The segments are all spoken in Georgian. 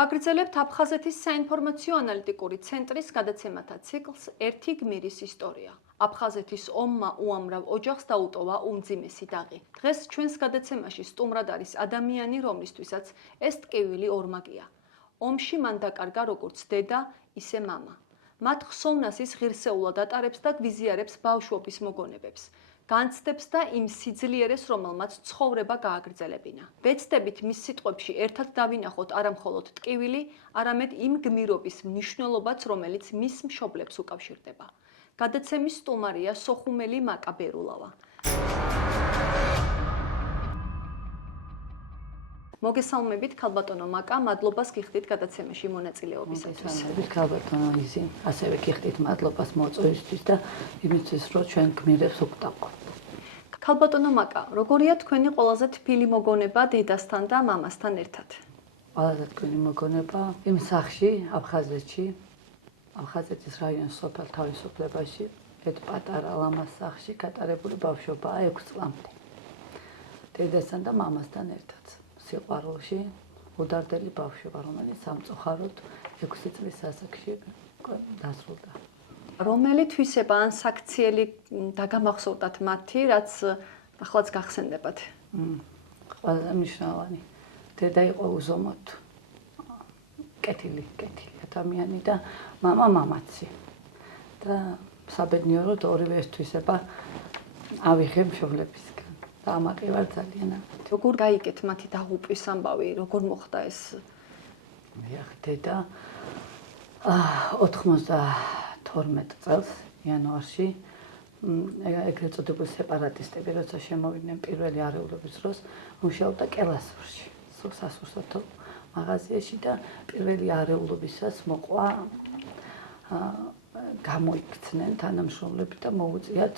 ვაგრძელებთ აფხაზეთის საინფორმაციო ანალიტიკური ცენტრის გადაცემათა ციკლს „ერთი გმირის ისტორია“. აფხაზეთის ომმა უამრავ ოჯახს დაუტოვა უმძიმესი დაღი. დღეს ჩვენს გადაცემაში სტუმრად არის ადამიანი, რომლისთვისაც ეს ტკივილი ორმაგია. ომში მან დაკარგა როგორც დედა, ისე მამა. მათ ხსოვნასის ღირსეულად ატარებს და გვიზიარებს ბავშვობის მოგონებებს. განცდებს და იმ სიძლიერეს, რომელმაც ცხოვრება გააგრძელებინა. ვეცდებით მის სიტყვებში ერთად დავინახოთ არა მხოლოდ ტკივილი, არამედ იმ გმირობის მნიშვნელობაც, რომელიც მის მშობლებს უკავშირდება. გადაცემის სტუმარია სოხუმელი მაკა ბერულავა. მოგესალმებით ქალბატონო მაკა, მადლობას გიხდით გადაცემაში მონაწილეობისათვის. მოგესალმებით ქალბატონო იზი, ასევე გიხდით მადლობას მოწვევისთვის და იმისთვის, რომ ჩვენ გმირებს უგტაყობთ. ქალბატონო მაკა, როგორია თქვენი ყველაზე თბილი მოგონება დედასთან და მამასთან ერთად? ყველაზე თბილი მოგონება იმ სახლში, აფხაზეთში, აფხაზეთის რაიონის სოფელ თავისუფლებაში, ერთ პატარა ლამაზ სახლში გატარებული ბავშვობაა 6 წლამდე. დედასთან და მამასთან ერთად. სიყვარულში უდარდელი ბავშვობა, რომელიც სამწუხაროდ 6 წლის ასაკში დასრულდა. რომელი თვისება ან საქციელი დაგამახსოვრდათ მათი, რაც ახლაც გახსენდებათ? ყველაზე მნიშვნელოვანი. დედა იყო უზომოდ კეთილი ადამიანი და მამა მამაცი. და საბედნიეროდ ორივე ეს თვისება ავიღე მშობლებისგან. და ამაყი ვარ ძალიან. როგორ გაიგეთ მათი დაღუპვის ამბავი, როგორ მოხდა ეს? დედა 92 წელს იანვარში ეგრეთ წოდებული სეპარატისტები, როცა შემოვიდნენ პირველი არეულობის დროს, მუშაობდა კელასურში, სასურსათო მაღაზიაში და პირველი არეულობისას მოყვა გამოიქცნენ თანამშრომლები და მოუწიათ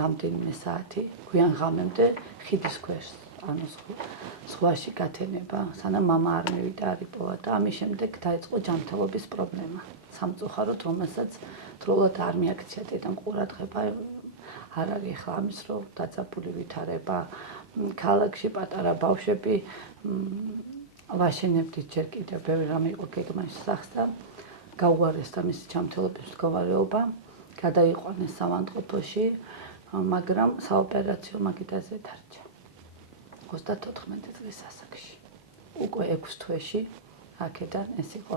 რამდენიმე საათი გვიან ღამემდე ხიდის ქვეშ, ანუ ზღვაში გათენება, სანამ მამა არ მივიდა არ იპოვა და ამის შემდეგ დაიწყო ჯანმრთელობის პრობლემა. სამწუხაროდ, რომელსაც დროულად არ მიაქცია დედამ ყურადღება, არ არის ახლა ამის რომ დაწაფული ვითარება, ქალაქში პატარა ბავშვები ვაშენებდით ჯერ კიდევ ბევრი რამე იყო გეგმაში სახს და გაუარესდა მისი ჯანმრთელობის მდგომარეობა, გადაიყვანეს სამავთყოფოში, მაგრამ საოპერაციო მაგიდაზე დარჩა. 34 წლის ასაკში. უკვე 6 თვეში აქედან ეს იყო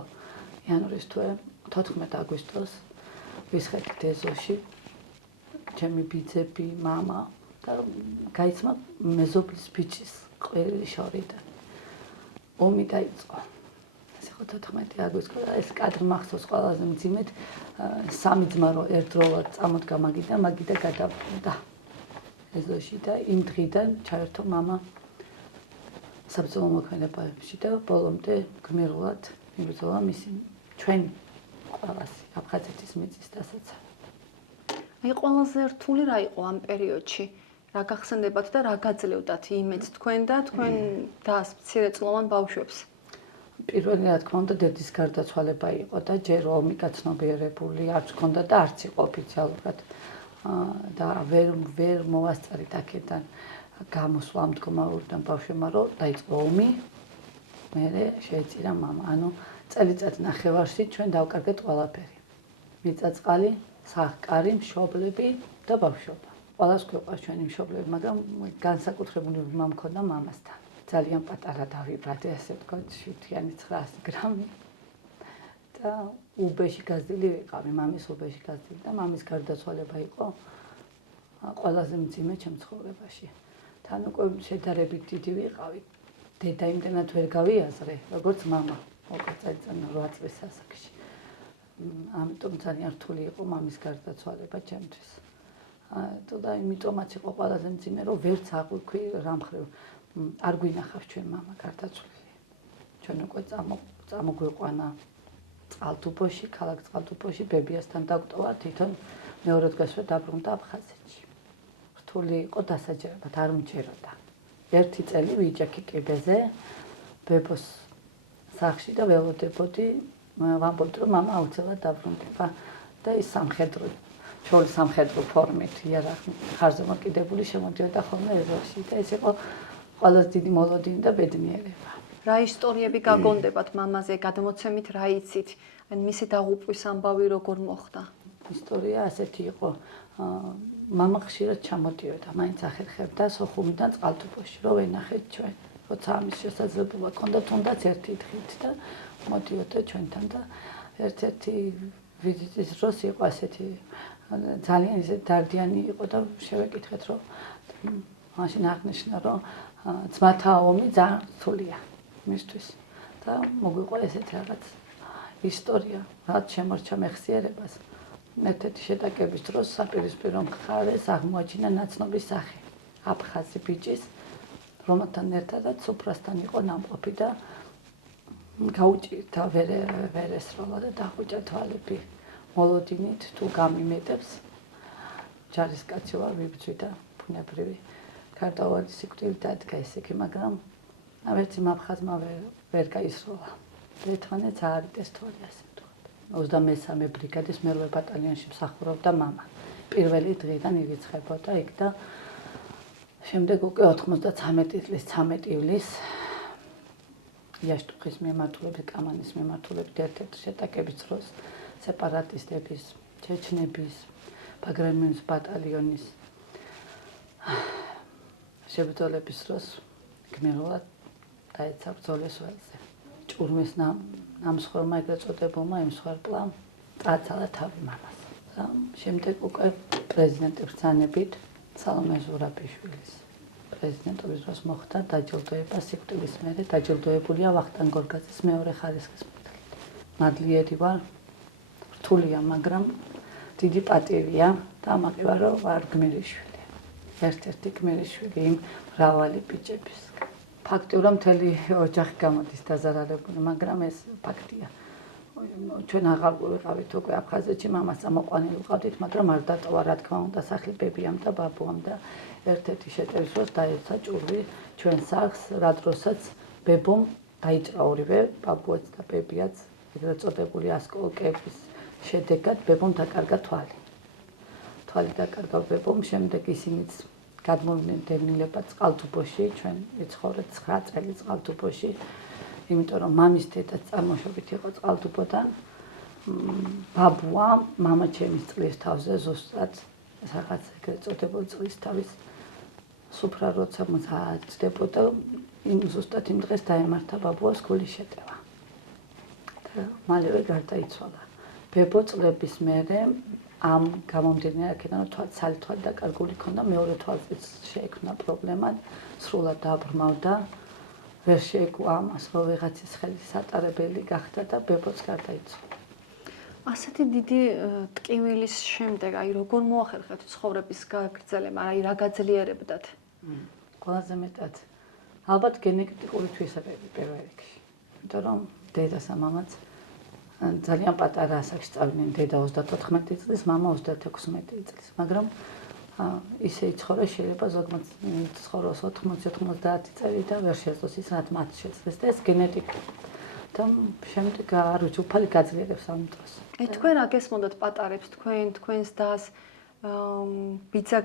იანვრის თვე 14 აგვისტოს ვისხეთით ეზოში ჩემი ბიძები, მამა და გაიცმა მეზობლის ბიჭის ყვირილი შორიდან. ომი დაიწყო. ეს იყო 14 აგვისტო და ეს კადრი მახსოვს ყველაზე მძიმედ სამი ძმა რო ერთდროულად წამოდგა მაგიდა გადავიდა ეზოში და იმ დღიდან ჩაერთო მამა საბრძოლო მოქმედებებში და ბოლომდე გმირულად იბრძოლა მისი ჩვენი ყველასი აფხაზეთის მიწის დასაცავად. აი ყველაზე რთული რა იყო ამ პერიოდში? რა გახსენდებათ და რა გაძლევდათ იმედს თქვენ და თქვენ დას მცირეწლოვან ბავშვებს? პირველი რა თქმა უნდა დედის გარდაცვალება იყო და ჯერ ომი გაცნობიერებული არც ჰქონდა და არც იყო ოფიციალურად და ვერ მოვასწარით აქედან გამოსვლა ამ მდგომარეობიდან ბავშვებმა რომ დაიწყო ომი, მერე შეეწირა მამა. ანუ წელიწად ნახევარში ჩვენ დავკარგეთ ყველაფერი. მიწა-წყალი, სახკარი, მშობლები და ბავშვობა. ყველას გვიყვარს ჩვენი მშობლები, მაგრამ განსაკუთრებული ბრმა მქონდა მამასთან. ძალიან პატარა დავიბრადე, ასე ვთქვათ, 7-900 გრამი. და უბეში გაზრდილი ვიყავი, მამის უბეში გაზრდილი და მამის გარდაცვალება იყო ყველაზე მძიმე ჩემ ცხოვრებაში. თან უკვე შედარებით დიდი ვიყავი. დედა იმდენად ვერ გავიაზრე, როგორც მამა. უკვე წელიწადში 8 წლის ასაკში. ამიტომ ძალიან რთული იყო მამის გარდაცვალება ჩემთვის. და იმიტომაც იყო ყველაზე მძიმე, რომ ვერც აღვიქვი რა მხრივ არ გვინახავს ჩვენ მამა გარდაცვლილი. ჩვენ უკვე წამოგვიყვანა წყალტუბოში, ქალაქ წყალტუბოში ბებიასთან დაგვტოვა, თვითონ მეორე დღესვე დაბრუნდა აფხაზეთში. რთული იყო დასაჯერებლად, არ მჭიროდა. 1 წელი ვიჯექი კიბეზე, ბებოს სახლში და ველოდებოდი, ვამბობდი რომ მამა აუცილებლად დაბრუნდება და ის სამხედრო ჩვენი სამხედრო ფორმით იარაღი ხარზე მოკიდებული შემოდიოდა ხოლმე ეზოში და ეს იყო ყველაზე დიდი მოლოდინი და ბედნიერება. რა ისტორიები გაგონდებათ მამაზე, გადმოცემით რა იცით, ან მისი დაღუპვის ამბავი როგორ მოხდა? ისტორია ასეთი იყო. მამა ხშირად ჩამოდიოდა, მაინც ახერხებდა სოხუმიდან წყალტუბოში, რომ ვენახეთ ჩვენ. როცა ამის შესაძლებლობა ჰქონდა, თუნდაც ერთი დღით და მოდიოდა ჩვენთან და ერთ-ერთი ვიზიტის დროს იყო ასეთი ძალიან ისეთი დარდიანი იყო და შევეკითხეთ, რომ მაშინ აღნიშნა, რომ ძმათა ომი ძალიან რთულია მისთვის და მოგვიყვა ესეთი რაღაც ისტორია, რაც შემორჩა მეხსიერებას. ერთ-ერთი შეტაკების დროს საპირისპირო მხარეს აღმოაჩინა ნაცნობის სახე, აფხაზი ბიჭის, რომელთან ერთადაც სუფრასთან იყო ნამყოფი და გაუჭირდა ვერესროლა და დახვიჭა თვალები. მოლოდინით თუ გამიმეტებს, ჯარისკაცი ვარ, ვიბრძვი და ბუნებრივი გარდაუვალი სიკვდილით დადგა ისეთი, მაგრამ ვერც იმ აფხაზმა ვერ გაისროლა. ერთმანეთს აარიდეს თვალი, ასე ვთქვათ. 23 ბრიგადის მერვე ბატალიონში მსახურობდა მამა. პირველი დღიდან ირიცხებოდა იქ და შემდეგ უკვე 93 წლის 13 ივლისს იაშტუხის მიმართულებით, კამანის მიმართულებით ერთ-ერთი შეტაკების დროს სეპარატისტების, ჩეჩნების, ბაგრამიანის ბატალიონის შებრძოლების დროს გმირულად დაეცა ბრძოლის ველზე. ჭურმის ნამსხვრმა ეგრეთ წოდებულმა იმსხვერპლა წააცალა თავი მამას. და შემდეგ უკვე პრეზიდენტის ბრძანებით სალომე ზურაბიშვილის პრეზიდენტობის დროს მოხდა დაჯილდოება სიკვდილის მერე დაჯილდოებულია ვახტანგ გორგაძის მეორე ხარისხის მედლით. მადლიერი ვარ, რთულია, მაგრამ დიდი პატივია და ამაყი ვარ, რომ ვარ გმირიშვილი. ერთ-ერთი გმირიშვილი იმ მრავალი ბიჭების. ფაქტიურად მთელი ოჯახი გამოდის დაზარალებული, მაგრამ ეს ფაქტია. ჩვენ აღარ ვიყავით უკვე აფხაზეთში, მამას წამოყვანილი ვიყავდით, მაგრამ არ დატოვა, რა თქმა უნდა, სახლი ბებიამ და ბაბუამ და ერთ-ერთი შეტევის დროს დაეცა ჭურვი ჩვენ სახლს, რა დროსაც ბებომ დაიჭრა ორივე, ბაბუაც და ბებიაც, ეგრეთ წოდებული ასკოლკების შედეგად ბებომ დაკარგა თვალი. თვალი დაკარგა ბებომ, შემდეგ ისინიც გადმოვიდნენ დევნილებად წყალტუბოში, ჩვენ ვიცხოვრეთ 9 წელი წყალტუბოში, იმიტომ რომ მამის დედა წარმოშობით იყო წყალტუბოდან. ბაბუა მამა ჩემის წყლის თავზე ზუსტად რაღაც ეგრეთ წოდებულ წყლის თავის სუფრა როცა მზადდებოდა, ზუსტად იმ დღეს დაემართა ბაბუას გულის შეტევა. და მალევე გარდაიცვალა. ბებო წლების მერე ამ გამომდინარე აქედან რომ თვალი დაკარგული ქონდა, მეორე თვალწიც შეექმნა პრობლემა, სრულად დააბრმავდა, ვერ შეეგუა ამას, რომ ვიღაცის ხელის ატარებელი გახდა და ბებოც გარდაიცვალა. ასეთი დიდი ტკივილის შემდეგ, აი როგორ მოახერხეთ ცხოვრების გაგრძელება, აი რა გაძლიერებდათ? ყველაზე მეტად ალბათ გენეტიკური თვისებები პირველ რიგში. იმიტომ რომ დედას და მამაც ძალიან პატარა ასაკში წავიდნენ, დედა 34 წლის, მამა 36 წლის, მაგრამ ისე იცხოვრა, შეიძლება ზოგადად ცხოვროს 80-90 წელი და ვერ შეძლოს ის, რაც მათ შეძლეს და ეს გენეტიკა. და შემდეგ არ ვიცი, უფალი გაძლიერებს ამ დროს. აი თქვენ რა გესმოდათ პატარებს, თქვენს დას ბიძა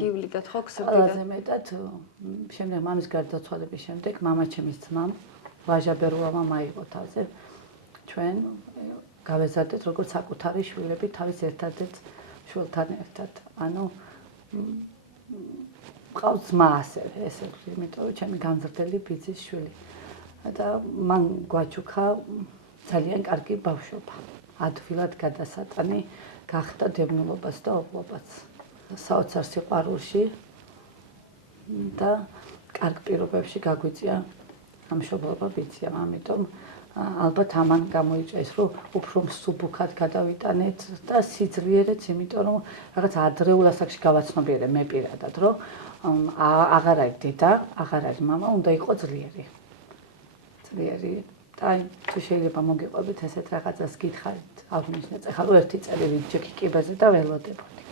გივლიდათ ხო გზდიდან? ყველაზე მეტად შემდეგ მამის გარდაცვალების შემდეგ მამა ჩემის ძმამ ვაჟა ბერუამა მაიღო თავზე. ჩვენ გავეზარდეთ როგორც საკუთარი შვილები თავის ერთადერთ შვილთან ერთად. ანუ მყავს ძმა ასევე, ესე ვთქვი, იმიტომ რომ ჩემი გამზრდელი ბიძის შვილი. და მან გვაჩუქა ძალიან კარგი ბავშვობა. ადვილად გადასატანი გახდა დევნილობას და ობლობას. საოცარ სიყვარულში და კარგ პირობებში გაგვიწია ამშობლობა ბიძიამ, ამიტომ ალბათ ამან გამოიწვია ის, რომ უფრო მსუბუქად გადავიტანეთ და სიძლიერეც, იმიტომ რომ რაღაც ადრეულ ასაკში გავაცნობიერე მე პირადად, რომ აღარ არის დედა, აღარ არის მამა, უნდა იყოს ძლიერი. ძლიერი და თუ შეიძლება მოგიყვებით ესეთ რაღაცას გითხარით, აღნიშნეთ, ახლა რომ ერთი წელი ვიჯექი კიბეზე და ველოდებოდი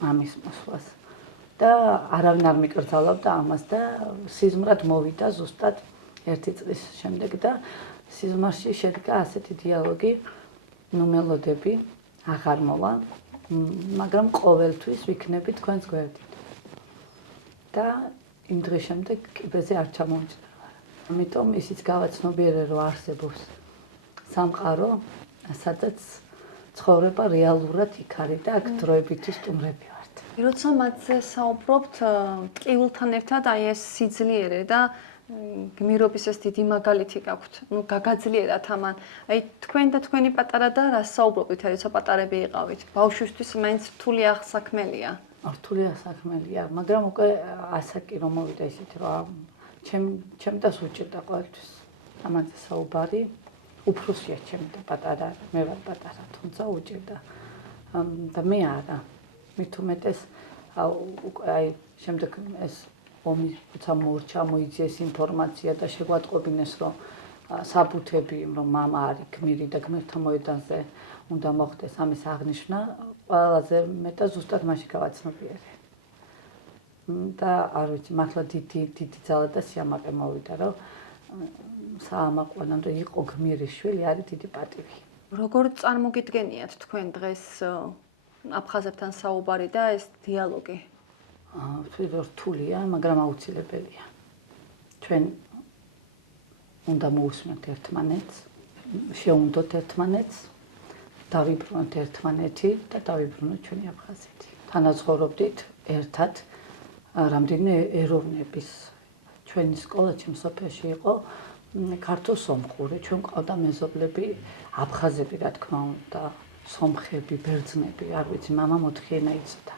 მამის მოსვლას. და არავინ არ მიკრძალავდა ამას და სიზმრად მოვიდა ზუსტად 1 წლის შემდეგ და სიზმარში შედგა ასეთი დიალოგი, ნუმელოდები, აღარ მოვა, მაგრამ ყოველთვის ვიქნები თქვენს გვერდით. და იმ დღის შემდეგ კიბეზე არ ჩამოვიჭრა. ამიტომ ისიც გავაცნობიერე, რომ არსებობს სამყარო, სადაც ცხოვრება რეალურად იქ არის და აქ დროებითი სტუმრები ვართ. როცა მათზე საუბრობთ, ტკივილთან ერთად აი ეს სიძლიერე და გმირობის ეს დიდი მაგალითი გაქვთ. ნუ გაგაძლიერათ ამან. აი თქვენ და თქვენი პატარა და რას საუბრობთ, როცა პატარები იყავით? ბავშვისთვის მაინც რთული საქმელია. რთული საქმელია, მაგრამ უკვე ასაკი რომ მოვიდა ისეთი, რომ ჩემ დას უჭირდა ყოველთვის ამაზე საუბარი. უფროსია ჩემი და პატარა, მე ვარ პატარა, თუმცა უჭირდა. და მე არა. მით უმეტეს აი შემდეგ ეს ომი როცა მოურჩა, მოიძიეს ინფორმაცია და შეგვატყობინეს, რომ საბუთები, რომ მამა არის გმირი და გმირთა მოედანზე უნდა მოხდეს ამის აღნიშვნა, ყველაზე მეტად ზუსტად მაშინ გავაცნობიერე. და არ ვიცი, მართლა დიდი ძალა და სიამაყე მოვიდა, რომ საამაყანამდე იყო გმირის შვილი, არის დიდი პატივი. როგორ წარმოგიდგენიათ თქვენ დღეს აფხაზებთან საუბარი და ეს დიალოგი? რთულია, მაგრამ აუცილებელია. ჩვენ უნდა მოусმენთ ერთმანეთს, შევუნდოთ ერთმანეთს, დავიბრუნოთ ერთმანეთი და დავიბრუნოთ ჩვენი აფხაზეთი. თანაცხოვრობდით ერთად რამდენიმე ეროვნების. ჩვენი სკოლა ჩემს სოფელში იყო ქართო-სომხური, ჩვენ ყავდა მეზობლები, აფხაზები, რა თქმა უნდა, სომხები, ბერძნები, არ ვიცი, მამა 4 ენა იცოდა.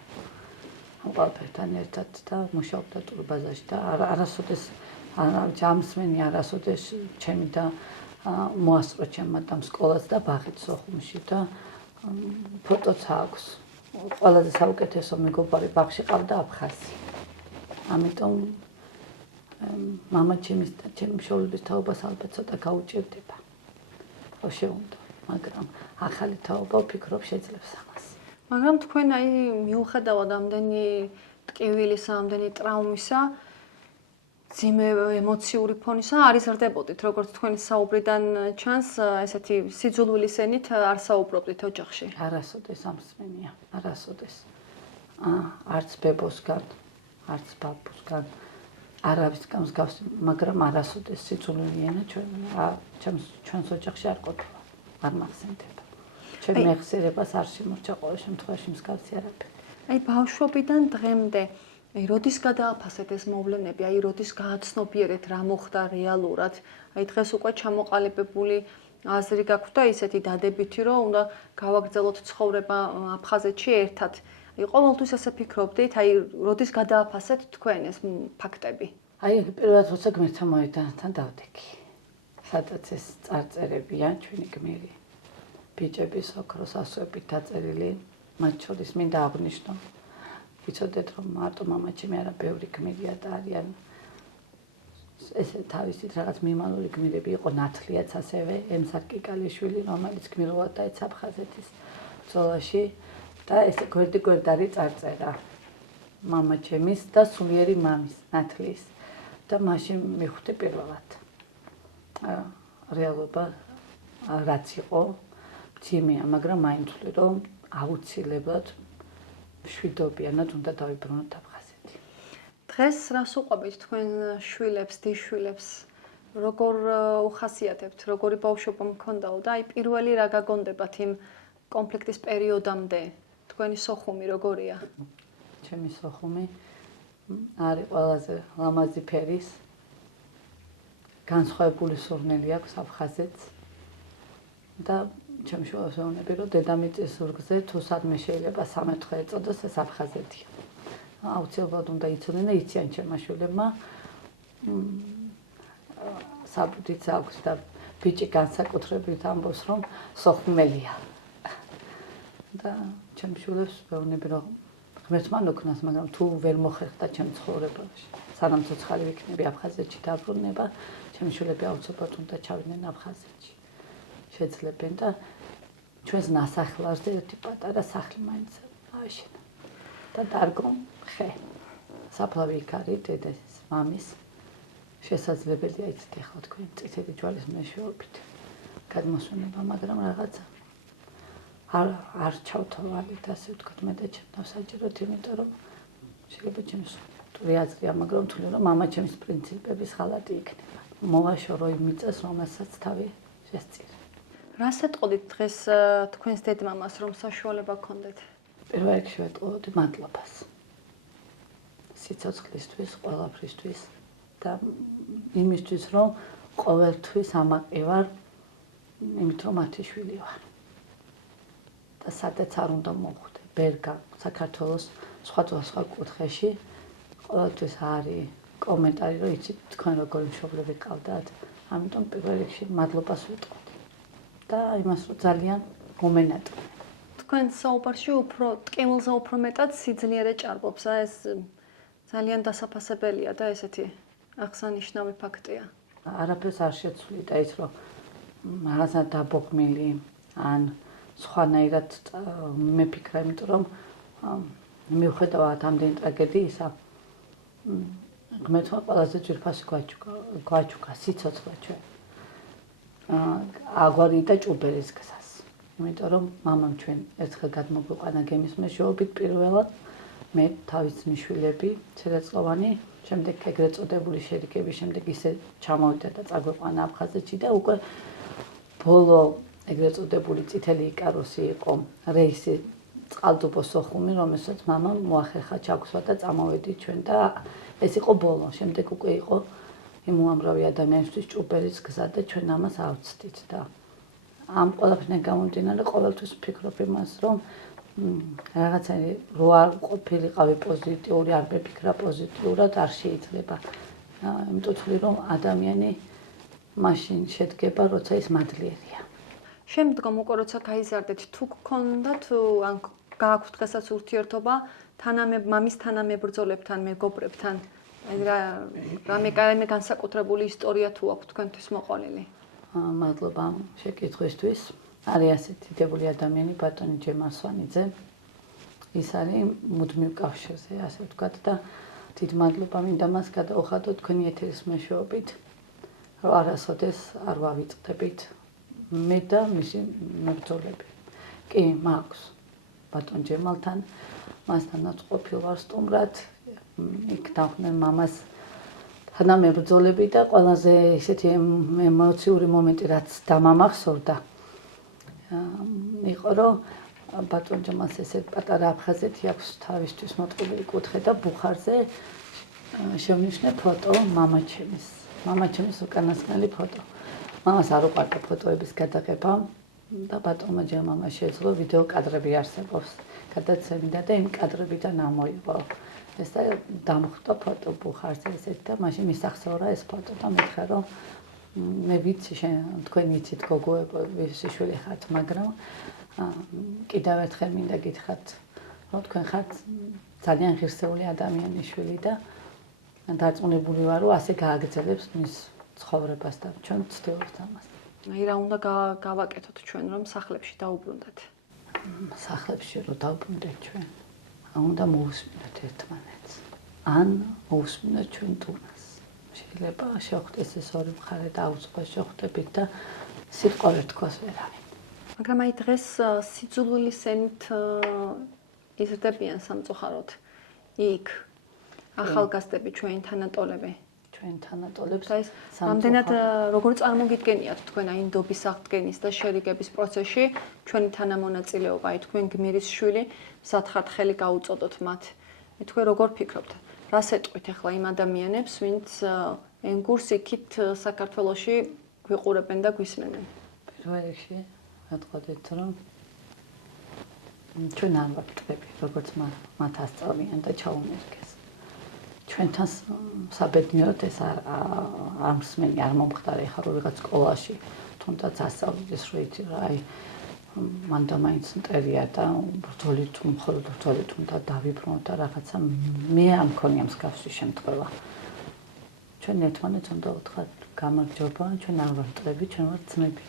ყველაფერთან ერთად და მუშაობდა ტურბაზაში და არასოდეს ჯამსმენი არასოდეს ჩემი და მოასწრო ჩემმა და სკოლას და ბაღით სოხუმში და ფოტოც აქვს. ყველაზე საუკეთესო მეგობარი ბაღში ყავდა აფხაზი. ამიტომ მამა ჩემის და ჩემი მშობლების თაობას ალბათ ცოტა გაუჭირდება. რო შეუნდო, მაგრამ ახალი თაობა ვფიქრობ შეძლებს ამას. მაგრამ თქვენ აი მიუხედავად ამდენი ტკივილის, ამდენი ტრაუმისა, ძიმე ემოციური ფონისა არ იზრდებოდით, როგორც თქვენი საუბრიდან ჩანს, ესეთი სიძულვილის ენით არ საუბრობდით ოჯახში. არასოდეს ამსმენია, არასოდეს. არც ბებოსგან, არც ბაბუსგან, არავისგან მსგავსი, მაგრამ არასოდეს სიძულვილი ენა ჩვენს ოჯახში არ ყოფილა, არ მახსენდება. ჩვენ მეხსიერებას არ შემორჩა ყოველ შემთხვევაში მსგავსი არაფერი. აი ბავშვობიდან დღემდე, აი როდის გადააფასეთ ეს მოვლენები, აი როდის გააცნობიერეთ რა მოხდა რეალურად, აი დღეს უკვე ჩამოყალიბებული აზრი გაქვთ და ისეთი დადებითი, რომ უნდა გავაგრძელოთ ცხოვრება აფხაზეთში ერთად. აი ყოველთვის ასე ფიქრობდით, აი როდის გადააფასეთ თქვენ ეს ფაქტები? აი პირველად როცა გმირთა მოედანთან დავდექი. სადაც ეს წარწერებია ჩვენი გმირი. ბიჭების ოქროს ასოებით დაწერილი, მათ შორის მინდა აღნიშნო. ვიცოდეთ რომ მარტო მამაჩემი არა ბევრი გმირია და არიან ესე თავისით რაღაც მიმალული გმირები იყო ნათლიაც ასევე ემსარ კიკალიშვილი, რომელიც გმირულად დაეცა აფხაზეთის ბრძოლაში და ესე გვერდი-გვერდარი წარწერა მამაჩემის და სულიერი მამის ნათლის და მაშინ მივხვდი პირველად რეალობა რაც იყო მძიმეა, მაგრამ მაინც ვთვლი რომ აუცილებლად მშვიდობიანად უნდა დავიბრუნოთ აფხაზეთი. დღეს რას უყვებით თქვენ შვილებს, დიშვილებს? როგორ უხასიათებთ, როგორი ბავშვობა მქონდაო და აი პირველი რა გაგონდებათ იმ კონფლიქტის პერიოდამდე? თქვენი სოხუმი როგორია? ჩემი სოხუმი არის ყველაზე ლამაზი ფერის. განსხვავებული სურნელი აქვს აფხაზეთს და ჩემ შვილებს ვეუბნები, რომ დედამიწის ზურგზე თუ სადმე შეიძლება სამეთხე ეწოდოს ეს აფხაზეთია. აუცილებლად უნდა იცოდნენ და იციან ჩემმა შვილებმა. საბუთიც აქვს და ბიჭი განსაკუთრებით ამბობს, რომ სოხუმელია. და ჩემ შვილებს ვეუბნები, რომ ღმერთმა ნოქნას, მაგრამ თუ ვერ მოხერხდა ჩემ ცხოვრებაში, სანამ ცოცხალი ვიქნები აფხაზეთში დაბრუნება, ჩემი შვილები აუცილებლად უნდა ჩავიდნენ აფხაზეთში. შეძლებენ და ჩვენს ნასახლარზე ერთი პატარა სახლი მაინც ააშენა და დარგო ხე. საფლავი იქ არის დედის, მამის. შესაძლებელია იცით ახლა თქვენ წითელი ჯვარის მეშვეობით გადმოსვენება, მაგრამ რაღაცა არ ჩავთვალეთ, ასე ვთქვათ, მე და ჩემთან საჭიროდ, იმიტომ რომ შეიძლება ჩემს ტური აზრია, მაგრამ თვლი რომ მამა ჩემის პრინციპების ხალატი იქნება. მოვაშორო იმ მიწას, რომელსაც თავი შესწირე. რას ეტყოდით დღეს თქვენს დედმამას, რომ საშუალება გქონდეთ? პირველ რიგში ვეტყოდი მადლობას. სიცოცხლისთვის, ყველაფრისთვის და იმისთვის, რომ ყოველთვის ამაყი ვარ, იმით რომ მათი შვილი ვარ. და სადაც არ უნდა მოვხვდე, ბერგა, საქართველოს სხვა კუთხეში ყოველთვის არის კომენტარი, რომ იცით თქვენ როგორი მშობლები ყავდათ, ამიტომ პირველ რიგში მადლობას ვიტყოდი. და იმას რომ ძალიან მომენატრე. თქვენ საუბარში უფრო ტკივილზე უფრო მეტად სიძლიერე ჭარბობს, ეს ძალიან დასაფასებელია და ესეთი აღსანიშნავი ფაქტია. არაფერს არ შეცვლი და ის რომ რაღაცა დაბოქმილი ან სხვანაირად მეფიქრა, იმიტომ რომ მიუხედავად ამდენი ტრაგედიისა, ღმერთმა ყველაზე ძვირფასი გვაჩუქა სიცოცხლე ჩვენ. აგვარი და ჭუბერის გზას. იმიტომ რომ მამამ ჩვენ ერთხელ გადმოგვიყვანა გემის მეშვეობით პირველად, მე თავის მიშვილები, ცერეწლოვანი, შემდეგ ეგრეთ წოდებული შერიგები, შემდეგ ისე ჩამოვიდა და წაგვიყვანა აფხაზეთში და უკვე ბოლო ეგრეთ წოდებული წითელი იკაროსი იყო რეისი წყალტუბოს სოხუმი, რომელსაც მამამ მოახერხა ჩაგვსვა და წამოვედი ჩვენ და ეს იყო ბოლო. შემდეგ უკვე იყო იმ უამრავი ადამიანისთვის ჭუბერის გზა და ჩვენ ამას ავწდით და ამ ყველაფერთან გამომდინარე ყოველთვის ვფიქრობ იმას, რომ რაღაცა რო არ ყოფილიყავი პოზიტიური, არ მეფიქრა პოზიტიურად, არ შეიძლება. იმიტომ რომ ადამიანი მაშინ შედგება, როცა ის მადლიერია. შემდგომ უკვე როცა გაიზარდეთ, თუ გქონდა თუ ან გააქვთ დღესაც ურთიერთობა მამის თანამებრძოლებთან, მეგობრებთან, რამე განსაკუთრებული ისტორია თუ აქვს თქვენთვის მოყოლილი? მადლობა ამ შეკითხვისთვის. არის ასეთი დიდებული ადამიანი ბატონი ჯემალ სვანიძე. ის არის მუდმივ კავშირზე, ასე ვთქვათ და დიდ მადლობა მინდა მას გადაუხადო თქვენი ეთერის მეშვეობით, რომ არასოდეს არ ვავიწყდებით მე და მისი მებრძოლები. კი, მაქვს ბატონ ჯემალთან, მასთანაც ყოფილ ვარ სტუმრად, იქ დახვდნენ მამას თანამებრძოლები და ყველაზე ისეთი ემოციური მომენტი, რაც დამამახსოვრდა, იყო რომ ბატონ ჯემალს ესე პატარა აფხაზეთი აქვს თავისთვის მოწყობილი კუთხე და ბუხარზე შევნიშნე ფოტო მამაჩემის უკანასკნელი ფოტო. მამას არ უყვარდა ფოტოების გადაღება და ბატონმა ჯემალმა შეძლო ვიდეო კადრები არსებობს გადაცემიდა და იმ კადრებიდან ამოიღო ეს და დამხვდა ფოტო ბუხარზე ესეთ და მაშინ მისახსოვრა ეს ფოტო და მითხრა რომ მე ვიცი თქვენ იცით გოგოებო ვისი შვილი ხართ, მაგრამ კიდევ ერთხელ მინდა გითხრათ, რომ თქვენ ხართ ძალიან ღირსეული ადამიანის შვილი და დარწმუნებული ვარ, რომ ასე გააგრძელებს მის ცხოვრებას და ჩვენ ვცდილობთ ამას. რა უნდა გავაკეთოთ ჩვენ, რომ სახლებში დაუბრუნდეთ? სახლებში რომ დაუბრუნდეთ ჩვენ, უნდა მოусმინოთ ერთმანეთს. ან მოусმინოთ ჩვენ თუნას. შეიძლება შევხვდეს ეს ორი მხარე და აუწყოს შევხვდებით და სიტყვა ვერ თქვას ვერავინ. მაგრამ აი დღეს სიძულვილის ენით იზრდებიან სამწუხაროდ იქ ახალგაზრდები ჩვენი თანატოლები. ჩვენ თანატოლებს და ეს რამდენად როგორ წარმოგიდგენიათ თქვენ აი ნდობის აღდგენის და შერიგების პროცესში ჩვენი თანამონაწილეობა, აი თქვენ გმირის შვილი, სათხართ ხელი გაუწოდოთ მათ. თქვენ როგორ ფიქრობთ? რას ეტყვით ახლა იმ ადამიანებს, ვინც ენგურს იქით საქართველოში გვიყურებენ და გვისმენენ? პირველ რიგში ვეტყოდეთ, რომ ჩვენ არ ვართ ტყეები, როგორც მათ ასწავლიან და ჩაუნერგეს. ჩვენთან საბედნიეროდ ეს არ მსმენი, არ მომხდარა ხარ ვიღაც სკოლაში, თუნდაც ასწავლიდეს, რომ იცი რა, აი მან და მაინც მტერია და ბრძოლით მხოლოდ ბრძოლით უნდა დავიბრუნოთ და რაღაცა მე არ მქონია მსგავსი შემთხვევა. ჩვენ ერთმანეთს უნდა ვთქვათ გამარჯობა, ჩვენ არ ვართ ტყეები, ჩვენ ვართ ძმები.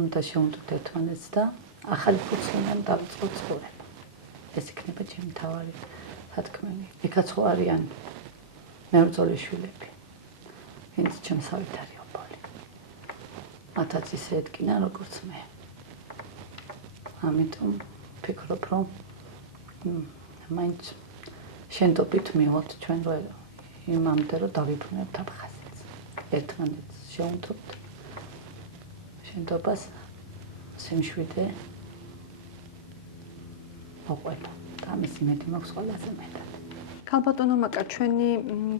უნდა შევუნდოთ ერთმანეთს და ახალი ფურცლიდან დავიწყოთ ცხოვრება. ეს იქნება ჩემი მთავარი სათქმელი. იქაც ხო არიან მებრძოლი შვილები, ვინც ჩემსავით არის ობოლი. მათაც ისე ედგინა, როგორც მე. ამიტომ ვფიქრობ, რომ მაინც შენდობით მივიღოთ ჩვენ იმამდე, რომ დავიბრუნებთ აფხაზეთს. ერთმანეთს შეუნთობთ შენდობას სიმშვიდე მოყვება და ამის იმედი მაქვს ყველაზე მეტად. ქალბატონო მაკა, ჩვენი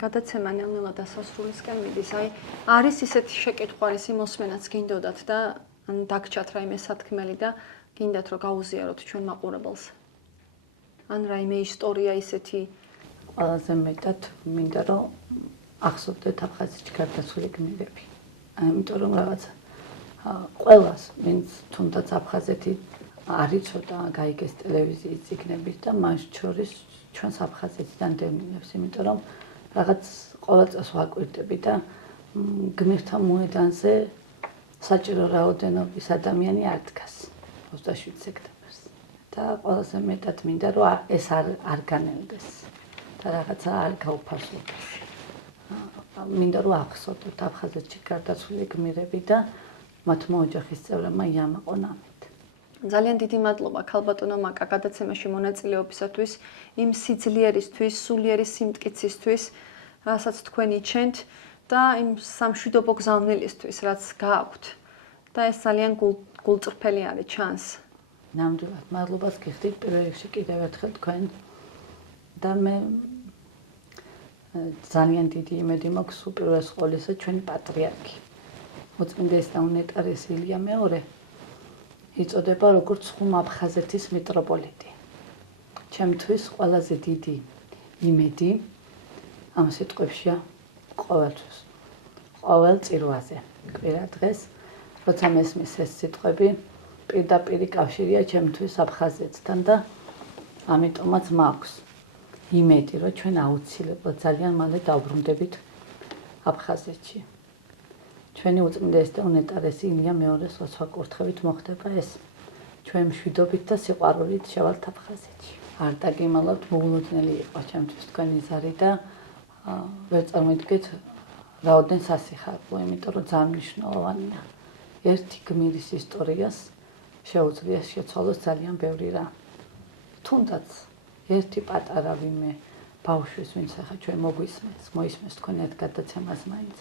გადაცემა ნელ-ნელა დასასრულისკენ მიდის. აი, არის ისეთი შეკითხვა, ისე მოსმენაც გინდოდათ და ან დაგჭათ რაიმე სათქმელი და გინდათ რომ გაუზიაროთ ჩვენ მაყურებელს. ან რაიმე ისტორია ისეთი ყველაზე მეტად მინდა რომ ახსოვდეთ აფხაზეთში გარდაცვლილი გმირები. იმიტომ რომ რაღაც ყველას ვინც თუნდაც აფხაზეთი არ იცოდა, გაიგეს ტელევიზიის წიგნებით და მას შორის ჩვენს აფხაზეთიდან დევნილებს, იმიტომ რომ რაღაც ყოველ წელს ვაკვირდები და გმირთა მოედანზე საჭირო რაოდენობის ადამიანი არ დგას 27 სექტემბერს. და ყველაზე მეტად მინდა რომ ეს არ განელდეს და რაღაცა არ გაუფასოდეს. მინდა რომ ახსოვდეთ აფხაზეთში გარდაცვლილი გმირები და მათ მოოჯახის წევრებმა იამაყონ ამით. ძალიან დიდი მადლობა ქალბატონო მაკა გადაცემაში მონაწილეობისათვის, იმ სიძლიერისთვის, სულიერი სიმტკიცისთვის, რასაც თქვენ იჩენთ და იმ სამშვიდობო გზავნილისთვის, რაც გააქვთ. და ეს ძალიან გულწრფელი არის ჩანს. ნამდვილად მადლობას გიხდით პირველ რიგში კიდევ ერთხელ თქვენ და მე ძალიან დიდი იმედი მაქვს უპირველეს ყოვლისა ჩვენი პატრიარქი. მოწმინდე და უნეტარესი ილია მეორე იწოდება როგორც ხუმ აფხაზეთის მიტროპოლიტი. ჩემთვის ყველაზე დიდი იმედი ამ სიტყვებშია ყოველთვის. ყოველ წირვაზე. კვირა დღეს როცა მესმის ეს სიტყვები პირდაპირ კავშირია ჩემთვის აფხაზეთთან და ამიტომაც მაქვს იმედი რომ ჩვენ აუცილებლად ძალიან მალე დავბრუნდებით აფხაზეთში. ჩვენი უწმინდესი და უნეტარესი ილია მეორეს ოცვაკურთხევით მოხდება ეს. ჩვენ მშვიდობით და სიყვარულით შევალთ აფხაზეთში. არ დაგიმალავთ, მოულოდნელი იყო ჩემთვის თქვენი ზარი და ვერ წარმოვიდგეთ რაოდენ სასიხარულო, იმიტომ რომ ძალიან მნიშვნელოვანია. ერთი გმირის ისტორიას შეუძლია შეცვალოს ძალიან ბევრი რამ. თუნდაც ერთი პატარა ვინმე ბავშვის, ვინც ახლა ჩვენ მოისმენს თქვენ ერთ გადაცემას მაინც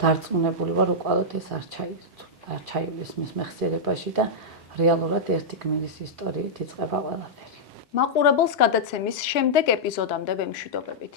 დარწმუნებული ვარ უკვალოდ ეს არ ჩაივლის მის მეხსიერებაში და რეალურად ერთი გმირის ისტორიით იწყება ყველაფერი. მაყურებელს გადაცემის შემდეგ ეპიზოდამდე ვემშვიდობებით.